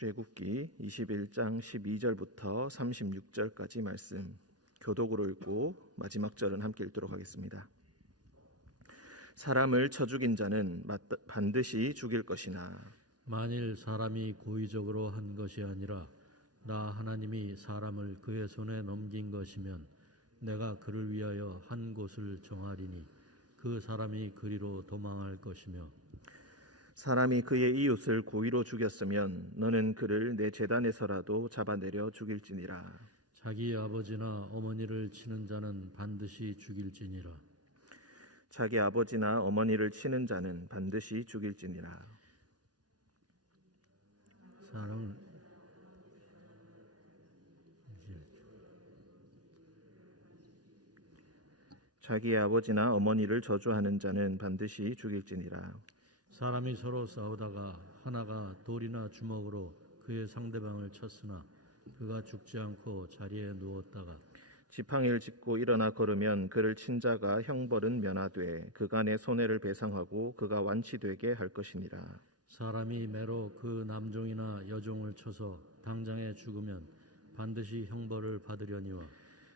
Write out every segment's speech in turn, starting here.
출애굽기 21장 12절부터 36절까지 말씀 교독으로 읽고 마지막 절은 함께 읽도록 하겠습니다. 사람을 쳐 죽인 자는 반드시 죽일 것이나 만일 사람이 고의적으로 한 것이 아니라 나 하나님이 사람을 그의 손에 넘긴 것이면 내가 그를 위하여 한 곳을 정하리니 그 사람이 그리로 도망할 것이며 사람이 그의 이웃을 고의로 죽였으면 너는 그를 내 제단에서라도 잡아내려 죽일지니라. 자기 아버지나 어머니를 치는 자는 반드시 죽일지니라. 자기 아버지나 어머니를 치는 자는 반드시 죽일지니라. 사람 자기 아버지나 어머니를 저주하는 자는 반드시 죽일지니라. 사람이 서로 싸우다가 하나가 돌이나 주먹으로 그의 상대방을 쳤으나 그가 죽지 않고 자리에 누웠다가 지팡이를 짚고 일어나 걸으면 그를 친 자가 형벌은 면하되 그간의 손해를 배상하고 그가 완치되게 할 것이니라. 사람이 매로 그 남종이나 여종을 쳐서 당장에 죽으면 반드시 형벌을 받으려니와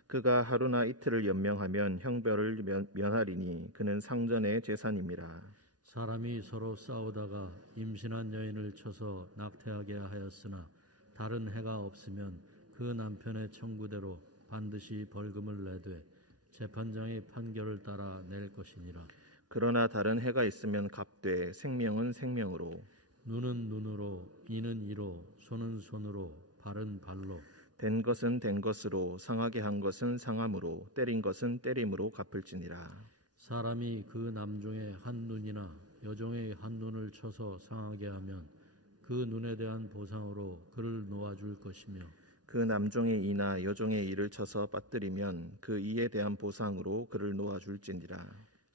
그가 하루나 이틀을 연명하면 형벌을 면하리니 그는 상전의 재산임이라. 사람이 서로 싸우다가 임신한 여인을 쳐서 낙태하게 하였으나 다른 해가 없으면 그 남편의 청구대로 반드시 벌금을 내되 재판장의 판결을 따라 낼 것이니라. 그러나 다른 해가 있으면 갚되 생명은 생명으로 눈은 눈으로 이는 이로 손은 손으로 발은 발로 된 것은 된 것으로 상하게 한 것은 상함으로 때린 것은 때림으로 갚을지니라. 사람이 그 남종의 한 눈이나 여종의 한 눈을 쳐서 상하게 하면 그 눈에 대한 보상으로 그를 놓아줄 것이며 그 남종의 이나 여종의 이를 쳐서 빠뜨리면 그 이에 대한 보상으로 그를 놓아줄지니라.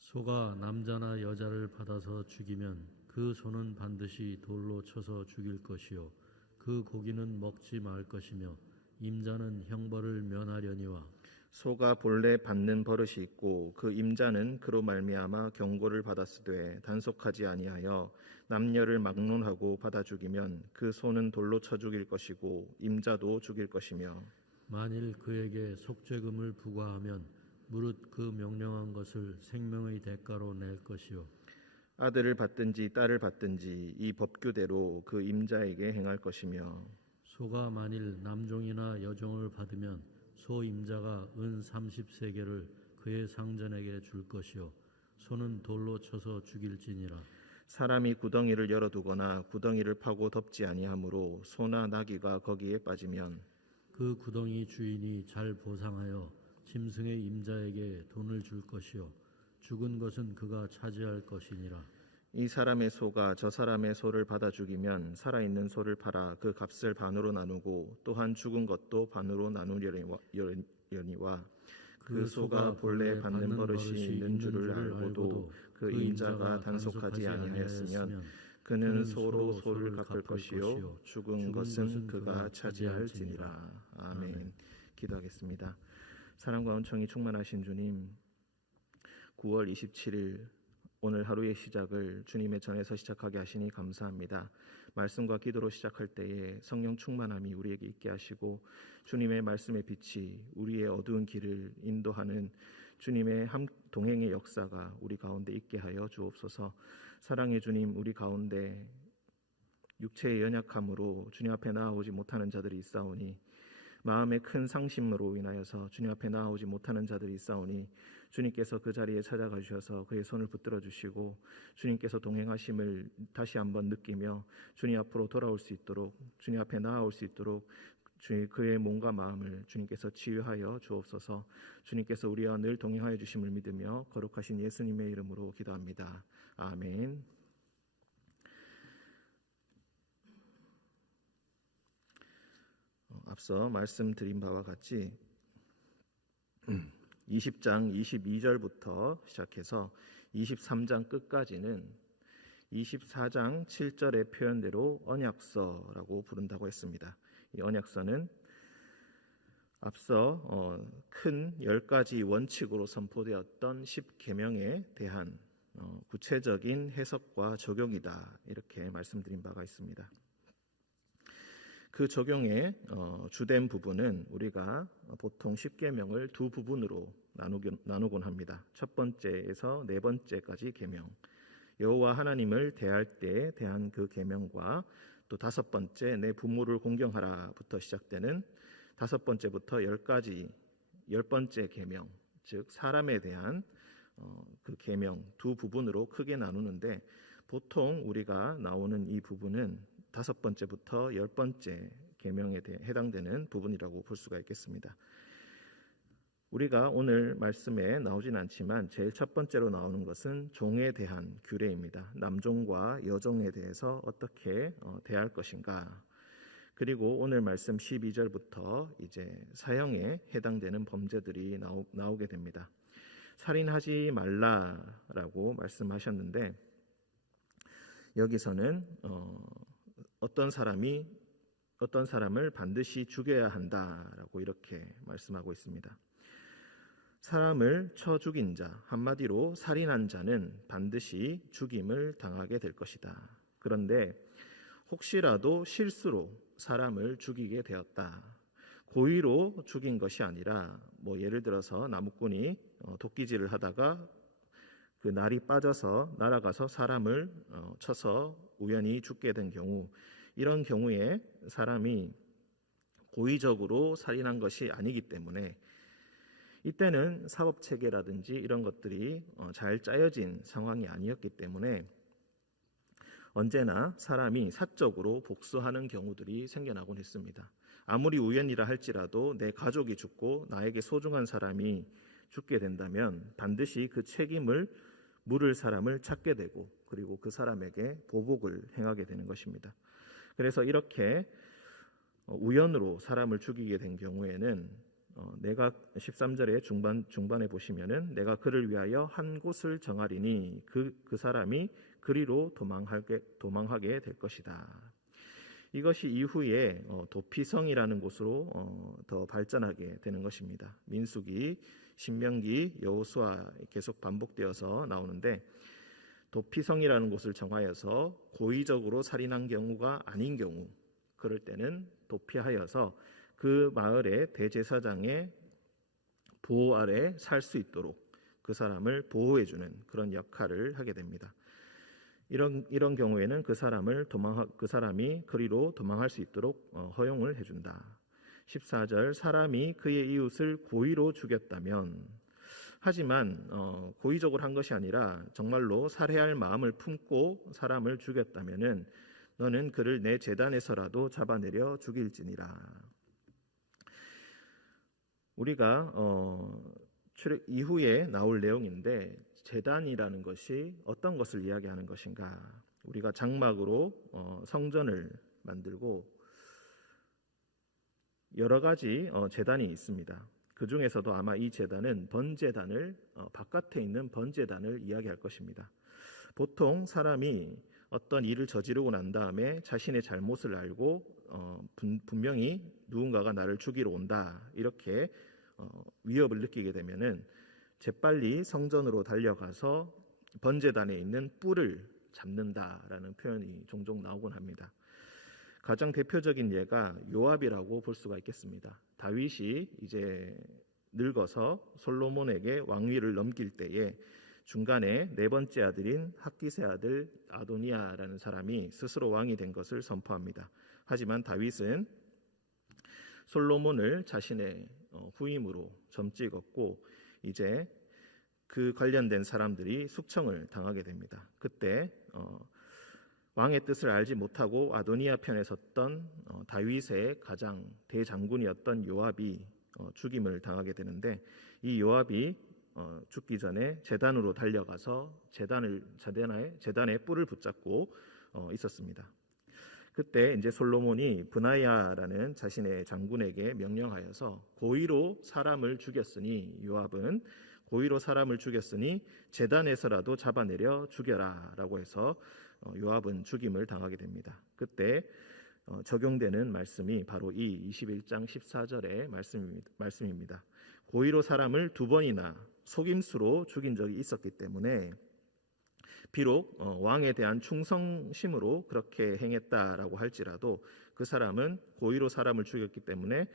소가 남자나 여자를 받아서 죽이면 그 소는 반드시 돌로 쳐서 죽일 것이요 그 고기는 먹지 말 것이며 임자는 형벌을 면하려니와 소가 본래 받는 버릇이 있고 그 임자는 그로 말미암아 경고를 받았으되 단속하지 아니하여 남녀를 막론하고 받아 죽이면 그 소는 돌로 쳐 죽일 것이고 임자도 죽일 것이며 만일 그에게 속죄금을 부과하면 무릇 그 명령한 것을 생명의 대가로 낼 것이요 아들을 받든지 딸을 받든지 이 법규대로 그 임자에게 행할 것이며 소가 만일 남종이나 여종을 받으면 소 임자가 은 30세겔을 그의 상전에게 줄 것이요 소는 돌로 쳐서 죽일지니라. 사람이 구덩이를 열어두거나 구덩이를 파고 덮지 아니하므로 소나 나귀가 거기에 빠지면 그 구덩이 주인이 잘 보상하여 짐승의 임자에게 돈을 줄 것이요 죽은 것은 그가 차지할 것이니라. 이 사람의 소가 저 사람의 소를 받아 죽이면 살아있는 소를 팔아 그 값을 반으로 나누고 또한 죽은 것도 반으로 나누려니와 그 소가 본래 받는 버릇이 있는 줄을 알고도 그 임자가 단속하지 아니하였으면 그는 소로 소를 갚을 것이요 죽은 것은 그가 차지할지니라. 아멘. 기도하겠습니다. 사랑과 은총이 충만하신 주님, 9월 27일 오늘 하루의 시작을 주님의 전에서 시작하게 하시니 감사합니다. 말씀과 기도로 시작할 때에 성령 충만함이 우리에게 있게 하시고 주님의 말씀의 빛이 우리의 어두운 길을 인도하는 주님의 동행의 역사가 우리 가운데 있게 하여 주옵소서. 사랑의 주님, 우리 가운데 육체의 연약함으로 주님 앞에 나아오지 못하는 자들이 있사오니 마음의 큰 상심으로 인하여서 주님 앞에 나아오지 못하는 자들이 있사오니 주님께서 그 자리에 찾아가 주셔서 그의 손을 붙들어 주시고 주님께서 동행하심을 다시 한번 느끼며 주님 앞으로 돌아올 수 있도록 주님 앞에 나아올 수 있도록 그의 몸과 마음을 주님께서 치유하여 주옵소서. 주님께서 우리와 늘 동행하여 주심을 믿으며 거룩하신 예수님의 이름으로 기도합니다. 아멘. 앞서 말씀드린 바와 같이 20장 22절부터 시작해서 23장 끝까지는 24장 7절의 표현대로 언약서라고 부른다고 했습니다. 이 언약서는 앞서 큰 10가지 원칙으로 선포되었던 10계명에 대한 구체적인 해석과 적용이다, 이렇게 말씀드린 바가 있습니다. 그 적용의 주된 부분은 우리가 보통 10계명을 두 부분으로 나누곤 합니다. 첫 번째에서 네 번째까지 계명, 여호와 하나님을 대할 때에 대한 그 계명과 또 다섯 번째 내 부모를 공경하라부터 시작되는 다섯 번째부터 열 번째 계명, 즉 사람에 대한 그 계명 두 부분으로 크게 나누는데 보통 우리가 나오는 이 부분은 다섯 번째부터 열 번째 계명에 해당되는 부분이라고 볼 수가 있겠습니다. 우리가 오늘 말씀에 나오진 않지만 제일 첫 번째로 나오는 것은 종에 대한 규례입니다. 남종과 여종에 대해서 어떻게 대할 것인가. 그리고 오늘 말씀 12절부터 이제 사형에 해당되는 범죄들이 나오게 됩니다. 살인하지 말라라고 말씀하셨는데 여기서는 어떤 사람을 반드시 죽여야 한다라고 이렇게 말씀하고 있습니다. 사람을 쳐 죽인 자, 한마디로 살인한 자는 반드시 죽임을 당하게 될 것이다. 그런데 혹시라도 실수로 사람을 죽이게 되었다. 고의로 죽인 것이 아니라 예를 들어서 나무꾼이 도끼질을 하다가 그 날이 빠져서 날아가서 사람을 쳐서 우연히 죽게 된 경우, 이런 경우에 사람이 고의적으로 살인한 것이 아니기 때문에 이때는 사법체계라든지 이런 것들이 잘 짜여진 상황이 아니었기 때문에 언제나 사람이 사적으로 복수하는 경우들이 생겨나곤 했습니다. 아무리 우연이라 할지라도 내 가족이 죽고 나에게 소중한 사람이 죽게 된다면 반드시 그 책임을 물을 사람을 찾게 되고 그리고 그 사람에게 보복을 행하게 되는 것입니다. 그래서 이렇게 우연으로 사람을 죽이게 된 경우에는 내가 13절의 중반에 보시면은 내가 그를 위하여 한 곳을 정하리니 그 사람이 그리로 도망하게 될 것이다. 이것이 이후에 도피성이라는 곳으로 더 발전하게 되는 것입니다. 민수기, 신명기, 여호수아 계속 반복되어서 나오는데 도피성이라는 곳을 정하여서 고의적으로 살인한 경우가 아닌 경우 그럴 때는 도피하여서 그 마을의 대제사장의 보호 아래 살 수 있도록 그 사람을 보호해주는 그런 역할을 하게 됩니다. 이런 경우에는 그 사람이 그리로 도망할 수 있도록 허용을 해준다. 14절 사람이 그의 이웃을 고의로 죽였다면 하지만 고의적으로 한 것이 아니라 정말로 살해할 마음을 품고 사람을 죽였다면은 너는 그를 내 제단에서라도 잡아내려 죽일지니라. 우리가 출애굽 이후에 나올 내용인데 제단이라는 것이 어떤 것을 이야기하는 것인가? 우리가 장막으로 성전을 만들고 여러 가지 제단이 있습니다. 그 중에서도 아마 이 제단은 번제단을 바깥에 있는 번제단을 이야기할 것입니다. 보통 사람이 어떤 일을 저지르고 난 다음에 자신의 잘못을 알고 분명히 누군가가 나를 죽이러 온다 이렇게 위협을 느끼게 되면은 재빨리 성전으로 달려가서 번제단에 있는 뿔을 잡는다라는 표현이 종종 나오곤 합니다. 가장 대표적인 예가 요압이라고 볼 수가 있겠습니다. 다윗이 이제 늙어서 솔로몬에게 왕위를 넘길 때에 중간에 네 번째 아들인 핫깃의 아들 아도니아라는 사람이 스스로 왕이 된 것을 선포합니다. 하지만 다윗은 솔로몬을 자신의 후임으로 점찍었고 이제 그 관련된 사람들이 숙청을 당하게 됩니다. 그때 왕의 뜻을 알지 못하고 아도니아 편에 섰던 다윗의 가장 대장군이었던 요압이 죽임을 당하게 되는데 이 요압이 죽기 전에 제단으로 달려가서 제단에 뿔을 붙잡고 있었습니다. 그때 이제 솔로몬이 브나야라는 자신의 장군에게 명령하여서 고의로 사람을 죽였으니 요압은 고의로 사람을 죽였으니 제단에서라도 잡아내려 죽여라라고 해서 요압은 죽임을 당하게 됩니다. 그때 적용되는 말씀이 바로 이 21장 14절의 말씀입니다. 고의로 사람을 두 번이나 속임수로 죽인 적이 있었기 때문에 비록 왕에 대한 충성심으로 그렇게 행했다라고 할지라도 그 사람은 고의로 사람을 죽였기 때문에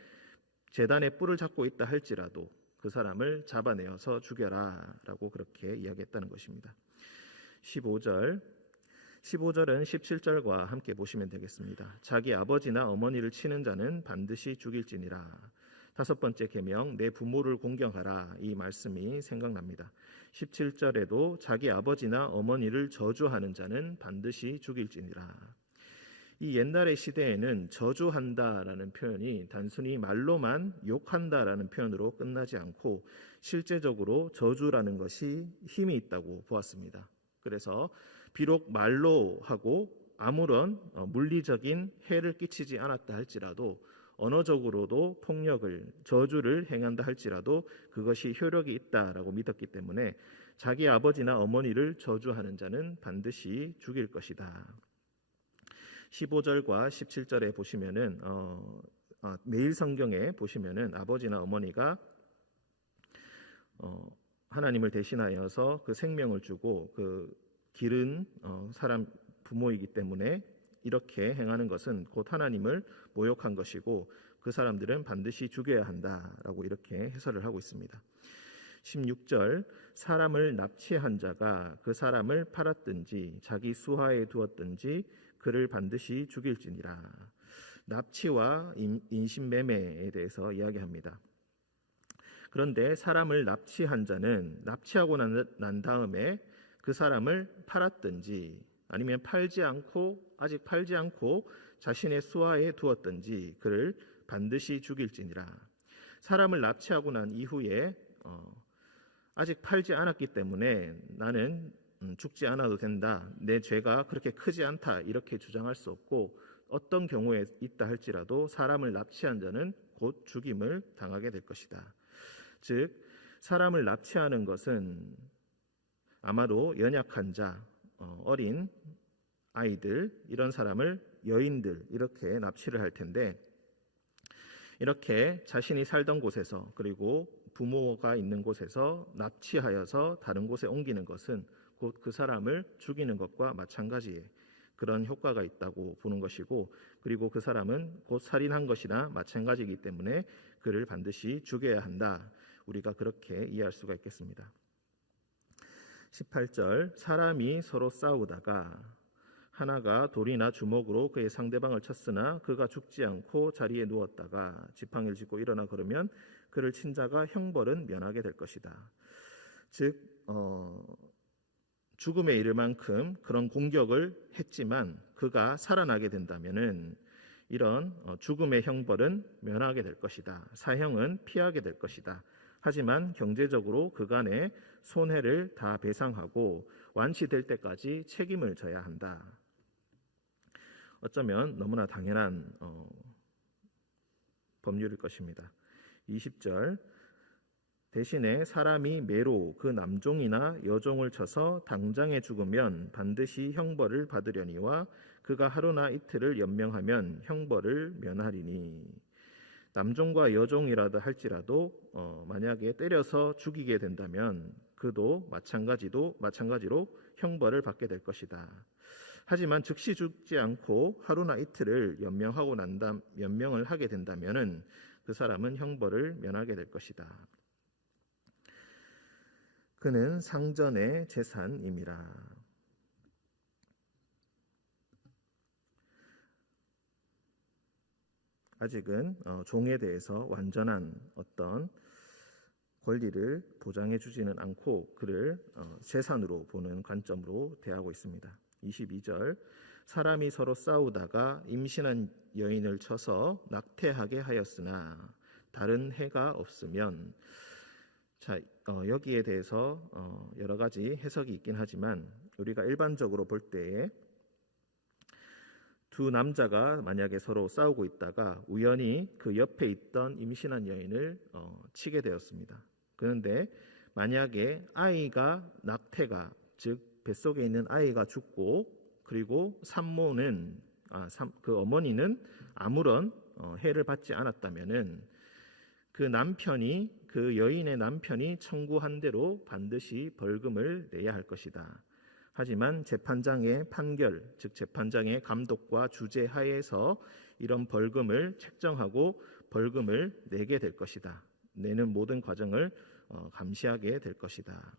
제단에 뿔을 잡고 있다 할지라도 그 사람을 잡아내어서 죽여라라고 그렇게 이야기했다는 것입니다. 15절은 17절과 함께 보시면 되겠습니다. 자기 아버지나 어머니를 치는 자는 반드시 죽일지니라. 다섯 번째 계명, 내 부모를 공경하라, 이 말씀이 생각납니다. 17절에도 자기 아버지나 어머니를 저주하는 자는 반드시 죽일지니라. 이 옛날의 시대에는 저주한다라는 표현이 단순히 말로만 욕한다라는 표현으로 끝나지 않고 실제적으로 저주라는 것이 힘이 있다고 보았습니다. 그래서 비록 말로 하고 아무런 물리적인 해를 끼치지 않았다 할지라도 언어적으로도 폭력을, 저주를 행한다 할지라도 그것이 효력이 있다라고 믿었기 때문에 자기 아버지나 어머니를 저주하는 자는 반드시 죽일 것이다. 15절과 17절에 보시면은 매일 성경에 보시면은 아버지나 어머니가 하나님을 대신하여서 그 생명을 주고 그 기른 사람 부모이기 때문에 이렇게 행하는 것은 곧 하나님을 모욕한 것이고 그 사람들은 반드시 죽여야 한다라고 이렇게 해설을 하고 있습니다. 16절, 사람을 납치한 자가 그 사람을 팔았든지 자기 수하에 두었든지 그를 반드시 죽일지니라. 납치와 인신매매에 대해서 이야기합니다. 그런데 사람을 납치한 자는 납치하고 난 다음에 그 사람을 팔았든지 아니면 아직 팔지 않고 자신의 수하에 두었든지 그를 반드시 죽일지니라. 사람을 납치하고 난 이후에 아직 팔지 않았기 때문에 나는 죽지 않아도 된다, 내 죄가 그렇게 크지 않다, 이렇게 주장할 수 없고 어떤 경우에 있다 할지라도 사람을 납치한 자는 곧 죽임을 당하게 될 것이다. 즉 사람을 납치하는 것은 아마도 연약한 자, 어린 아이들, 이런 사람을 여인들 이렇게 납치를 할 텐데 이렇게 자신이 살던 곳에서 그리고 부모가 있는 곳에서 납치하여서 다른 곳에 옮기는 것은 곧 그 사람을 죽이는 것과 마찬가지의 그런 효과가 있다고 보는 것이고, 그리고 그 사람은 곧 살인한 것이나 마찬가지이기 때문에 그를 반드시 죽여야 한다. 우리가 그렇게 이해할 수가 있겠습니다. 18절, 사람이 서로 싸우다가 하나가 돌이나 주먹으로 그의 상대방을 쳤으나 그가 죽지 않고 자리에 누웠다가 지팡이를 짚고 일어나 걸으면 그를 친 자가 형벌은 면하게 될 것이다. 즉 죽음에 이를 만큼 그런 공격을 했지만 그가 살아나게 된다면은 이런 죽음의 형벌은 면하게 될 것이다. 사형은 피하게 될 것이다. 하지만 경제적으로 그간의 손해를 다 배상하고 완치될 때까지 책임을 져야 한다. 어쩌면 너무나 당연한 법률일 것입니다. 20절, 대신에 사람이 매로 그 남종이나 여종을 쳐서 당장에 죽으면 반드시 형벌을 받으려니와 그가 하루나 이틀을 연명하면 형벌을 면하리니. 남종과 여종이라도 할지라도 만약에 때려서 죽이게 된다면 그도 마찬가지로 형벌을 받게 될 것이다. 하지만 즉시 죽지 않고 하루나 이틀을 연명을 하게 된다면은 그 사람은 형벌을 면하게 될 것이다. 그는 상전의 재산임이라. 아직은 종에 대해서 완전한 어떤 권리를 보장해 주지는 않고 그를 재산으로 보는 관점으로 대하고 있습니다. 22절, 사람이 서로 싸우다가 임신한 여인을 쳐서 낙태하게 하였으나 다른 해가 없으면. 자, 여기에 대해서 여러 가지 해석이 있긴 하지만 우리가 일반적으로 볼 때에 두 남자가 만약에 서로 싸우고 있다가 우연히 그 옆에 있던 임신한 여인을 치게 되었습니다. 그런데 만약에 낙태가 즉 뱃속에 있는 아이가 죽고 그리고 산모는 그 어머니는 아무런 해를 받지 않았다면은 그 여인의 남편이 청구한 대로 반드시 벌금을 내야 할 것이다. 하지만 재판장의 판결, 즉 재판장의 감독과 주재 하에서 이런 벌금을 책정하고 벌금을 내게 될 것이다. 내는 모든 과정을 감시하게 될 것이다.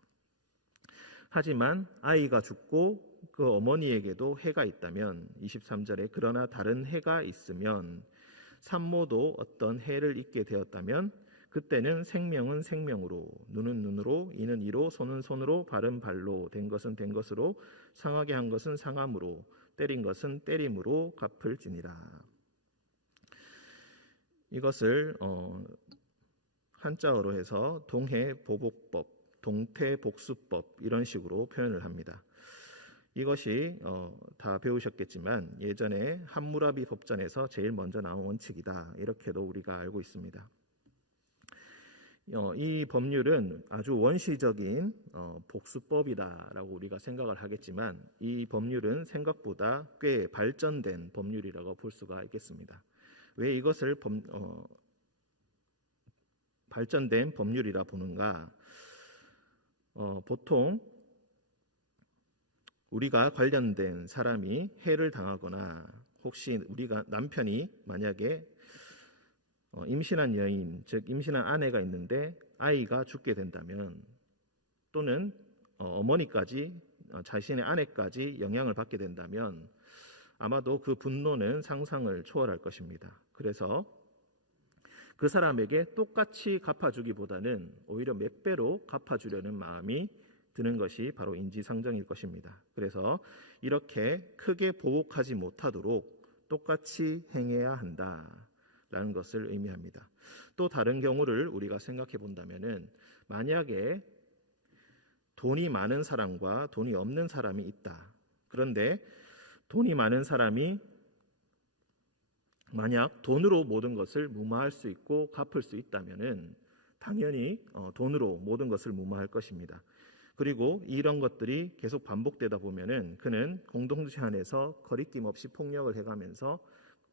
하지만 아이가 죽고 그 어머니에게도 해가 있다면 23절에 그러나 다른 해가 있으면 산모도 어떤 해를 입게 되었다면 그때는 생명은 생명으로 눈은 눈으로 이는 이로 손은 손으로 발은 발로 된 것은 된 것으로 상하게 한 것은 상함으로 때린 것은 때림으로 갚을지니라. 이것을 한자어로 해서 동해보복법, 동태복수법 이런 식으로 표현을 합니다. 이것이 다 배우셨겠지만 예전에 함무라비 법전에서 제일 먼저 나온 원칙이다. 이렇게도 우리가 알고 있습니다. 이 법률은 아주 원시적인 복수법이다라고 우리가 생각을 하겠지만 이 법률은 생각보다 꽤 발전된 법률이라고 볼 수가 있겠습니다. 왜 이것을 발전된 법률이라 보는가? 보통 우리가 관련된 사람이 해를 당하거나 혹시 우리가 남편이 만약에 임신한 여인, 즉 임신한 아내가 있는데 아이가 죽게 된다면 또는 어머니까지 자신의 아내까지 영향을 받게 된다면 아마도 그 분노는 상상을 초월할 것입니다. 그래서 그 사람에게 똑같이 갚아주기보다는 오히려 몇 배로 갚아주려는 마음이 드는 것이 바로 인지상정일 것입니다. 그래서 이렇게 크게 보복하지 못하도록 똑같이 행해야 한다라는 것을 의미합니다. 또 다른 경우를 우리가 생각해 본다면은 만약에 돈이 많은 사람과 돈이 없는 사람이 있다. 그런데 돈이 많은 사람이 만약 돈으로 모든 것을 무마할 수 있고 갚을 수 있다면은 당연히 돈으로 모든 것을 무마할 것입니다. 그리고 이런 것들이 계속 반복되다 보면은 그는 공동체 안에서 거리낌 없이 폭력을 해가면서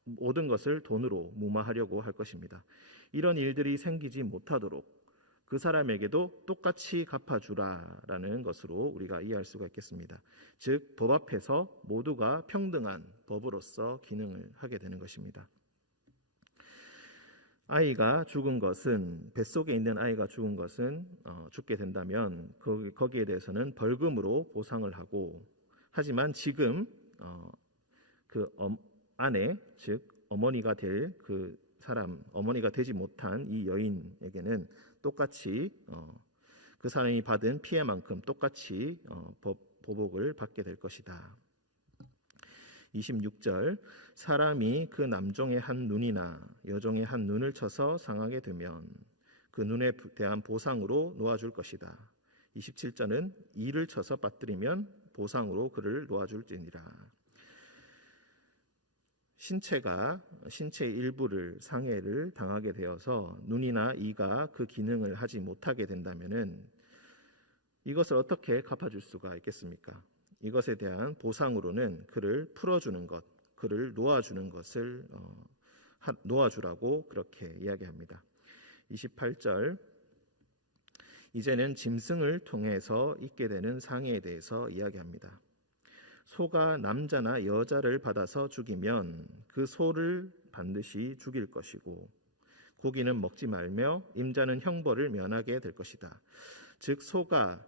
모든 것을 돈으로 무마하려고 할 것입니다. 이런 일들이 생기지 못하도록 그 사람에게도 똑같이 갚아주라라는 것으로 우리가 이해할 수가 있겠습니다. 즉 법 앞에서 모두가 평등한 법으로서 기능을 하게 되는 것입니다. 아이가 죽은 것은 뱃속에 있는 아이가 죽은 것은 죽게 된다면 거기에 대해서는 벌금으로 보상을 하고 하지만 지금 그 아내 즉 어머니가 될 그 사람 어머니가 되지 못한 이 여인에게는 똑같이 그 사람이 받은 피해만큼 똑같이 보복을 받게 될 것이다. 26절 사람이 그 남종의 한 눈이나 여종의 한 눈을 쳐서 상하게 되면 그 눈에 대한 보상으로 놓아줄 것이다. 27절은 이를 쳐서 빠뜨리면 보상으로 그를 놓아줄지니라. 신체의 일부를 상해를 당하게 되어서 눈이나 이가 그 기능을 하지 못하게 된다면은 이것을 어떻게 갚아줄 수가 있겠습니까? 이것에 대한 보상으로는 그를 풀어주는 것, 그를 놓아주는 것을 놓아주라고 그렇게 이야기합니다. 28절 이제는 짐승을 통해서 있게 되는 상해에 대해서 이야기합니다. 소가 남자나 여자를 받아서 죽이면 그 소를 반드시 죽일 것이고 고기는 먹지 말며 임자는 형벌을 면하게 될 것이다. 즉 소가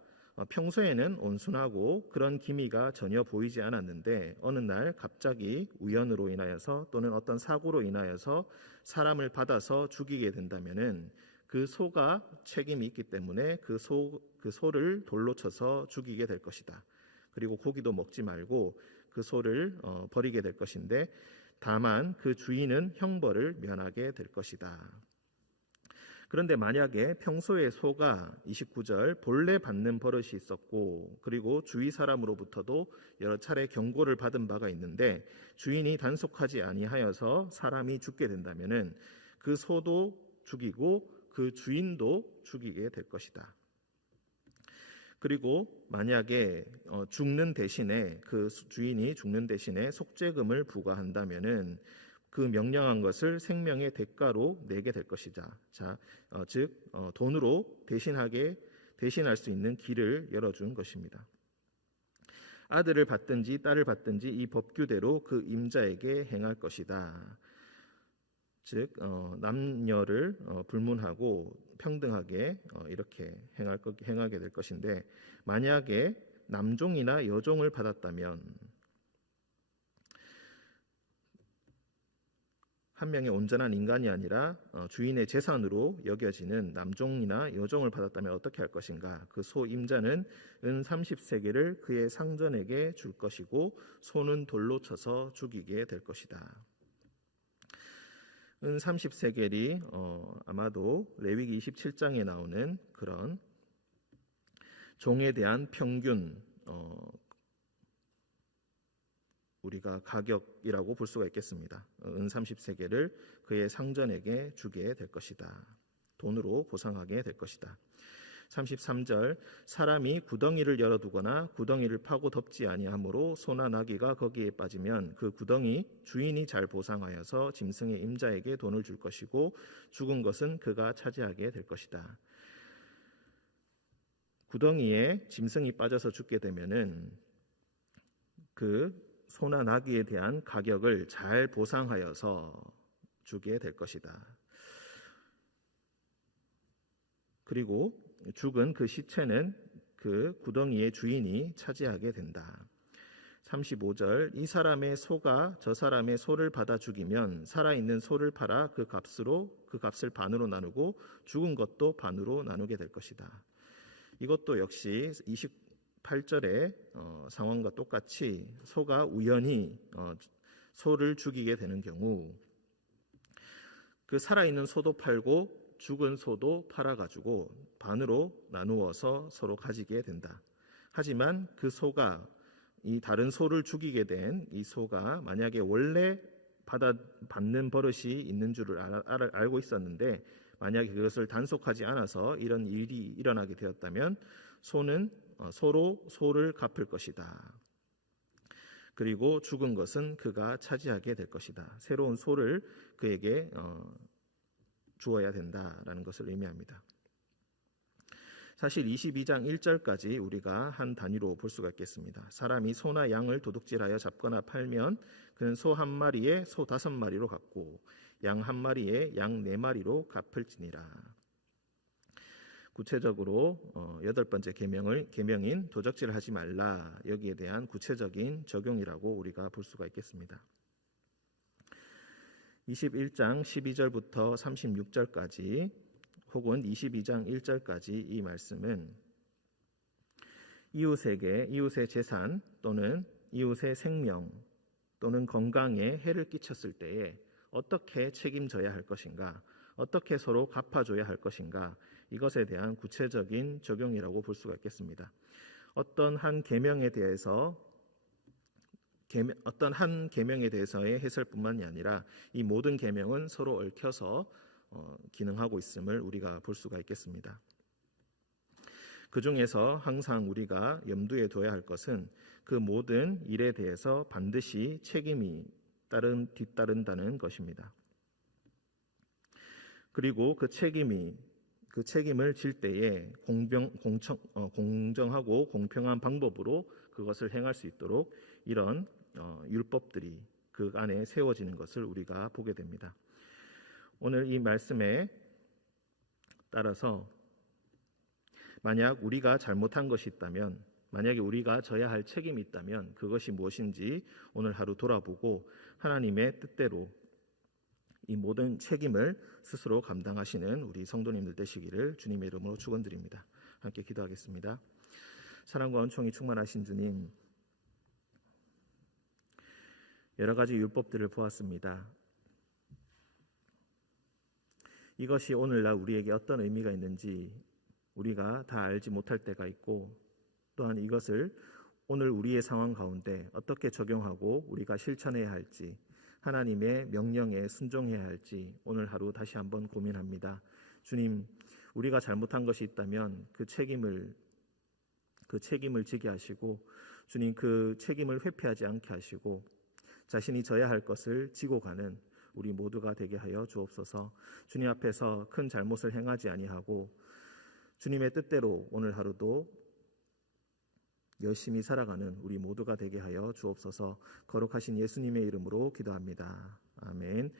평소에는 온순하고 그런 기미가 전혀 보이지 않았는데 어느 날 갑자기 우연으로 인하여서 또는 어떤 사고로 인하여서 사람을 받아서 죽이게 된다면은 그 소가 책임이 있기 때문에 그 소를 돌로 쳐서 죽이게 될 것이다. 그리고 고기도 먹지 말고 그 소를 버리게 될 것인데 다만 그 주인은 형벌을 면하게 될 것이다. 그런데 만약에 평소에 소가 29절 본래 받는 버릇이 있었고 그리고 주위 사람으로부터도 여러 차례 경고를 받은 바가 있는데 주인이 단속하지 아니하여서 사람이 죽게 된다면은 그 소도 죽이고 그 주인도 죽이게 될 것이다. 그리고 만약에 죽는 대신에 그 주인이 죽는 대신에 속죄금을 부과한다면은 그 명령한 것을 생명의 대가로 내게 될 것이다. 즉 돈으로 대신할 수 있는 길을 열어준 것입니다. 아들을 받든지 딸을 받든지 이 법규대로 그 임자에게 행할 것이다. 즉 남녀를 불문하고 평등하게 이렇게 행하게 될 것인데, 만약에 남종이나 여종을 받았다면, 한 명의 온전한 인간이 아니라 주인의 재산으로 여겨지는 남종이나 여종을 받았다면 어떻게 할 것인가? 그 소 임자는 은 30세겔을 그의 상전에게 줄 것이고 소는 돌로 쳐서 죽이게 될 것이다. 은 30세겔이 아마도 레위기 27장에 나오는 그런 종에 대한 평균 우리가 가격이라고 볼 수가 있겠습니다. 은 30세겔을 그의 상전에게 주게 될 것이다. 돈으로 보상하게 될 것이다. 33절, 사람이 구덩이를 열어두거나 구덩이를 파고 덮지 아니하므로 소나 나귀가 거기에 빠지면 그 구덩이 주인이 잘 보상하여서 짐승의 임자에게 돈을 줄 것이고 죽은 것은 그가 차지하게 될 것이다. 구덩이에 짐승이 빠져서 죽게 되면은 그 소나 나귀에 대한 가격을 잘 보상하여서 주게 될 것이다. 그리고 죽은 그 시체는 그 구덩이의 주인이 차지하게 된다. 35절, 이 사람의 소가 저 사람의 소를 받아 죽이면 살아있는 소를 팔아 그 값을 반으로 나누고 죽은 것도 반으로 나누게 될 것이다. 이것도 역시 28절의 상황과 똑같이 소가 우연히 소를 죽이게 되는 경우 그 살아있는 소도 팔고 죽은 소도 팔아가지고 반으로 나누어서 서로 가지게 된다. 하지만 그 소가 이 다른 소를 죽이게 된 이 소가 만약에 원래 받는 버릇이 있는 줄을 알고 있었는데 만약에 그것을 단속하지 않아서 이런 일이 일어나게 되었다면 소는 서로 소를 갚을 것이다. 그리고 죽은 것은 그가 차지하게 될 것이다. 새로운 소를 그에게 주어야 된다라는 것을 의미합니다. 사실 22장 1절까지 우리가 한 단위로 볼 수가 있겠습니다. 사람이 소나 양을 도둑질하여 잡거나 팔면 그는 소 한 마리에 소 5마리로 갚고 양 한 마리에 양 4마리로 갚을지니라. 구체적으로 8번째 계명인 도적질을 하지 말라, 여기에 대한 구체적인 적용이라고 우리가 볼 수가 있겠습니다. 21장 12절부터 36절까지 혹은 22장 1절까지 이 말씀은 이웃에게 이웃의 재산 또는 이웃의 생명 또는 건강에 해를 끼쳤을 때에 어떻게 책임져야 할 것인가, 어떻게 서로 갚아줘야 할 것인가, 이것에 대한 구체적인 적용이라고 볼 수가 있겠습니다. 어떤 한 계명에 대해서의 해설뿐만이 아니라 이 모든 계명은 서로 얽혀서 기능하고 있음을 우리가 볼 수가 있겠습니다. 그 중에서 항상 우리가 염두에 둬야 할 것은 그 모든 일에 대해서 반드시 책임이 뒤따른다는 것입니다. 그리고 그 책임을 질 때에 공정하고 공평한 방법으로 그것을 행할 수 있도록 이런 율법들이 그 안에 세워지는 것을 우리가 보게 됩니다. 오늘 이 말씀에 따라서 만약 우리가 잘못한 것이 있다면, 만약에 우리가 져야 할 책임이 있다면 그것이 무엇인지 오늘 하루 돌아보고 하나님의 뜻대로 이 모든 책임을 스스로 감당하시는 우리 성도님들 되시기를 주님의 이름으로 축원드립니다. 함께 기도하겠습니다. 사랑과 은총이 충만하신 주님, 여러 가지 율법들을 보았습니다. 이것이 오늘날 우리에게 어떤 의미가 있는지 우리가 다 알지 못할 때가 있고, 또한 이것을 오늘 우리의 상황 가운데 어떻게 적용하고 우리가 실천해야 할지, 하나님의 명령에 순종해야 할지 오늘 하루 다시 한번 고민합니다. 주님, 우리가 잘못한 것이 있다면 그 책임을 지게 하시고, 주님, 그 책임을 회피하지 않게 하시고 자신이 져야 할 것을 지고 가는 우리 모두가 되게 하여 주옵소서. 주님 앞에서 큰 잘못을 행하지 아니하고 주님의 뜻대로 오늘 하루도 열심히 살아가는 우리 모두가 되게 하여 주옵소서. 거룩하신 예수님의 이름으로 기도합니다. 아멘.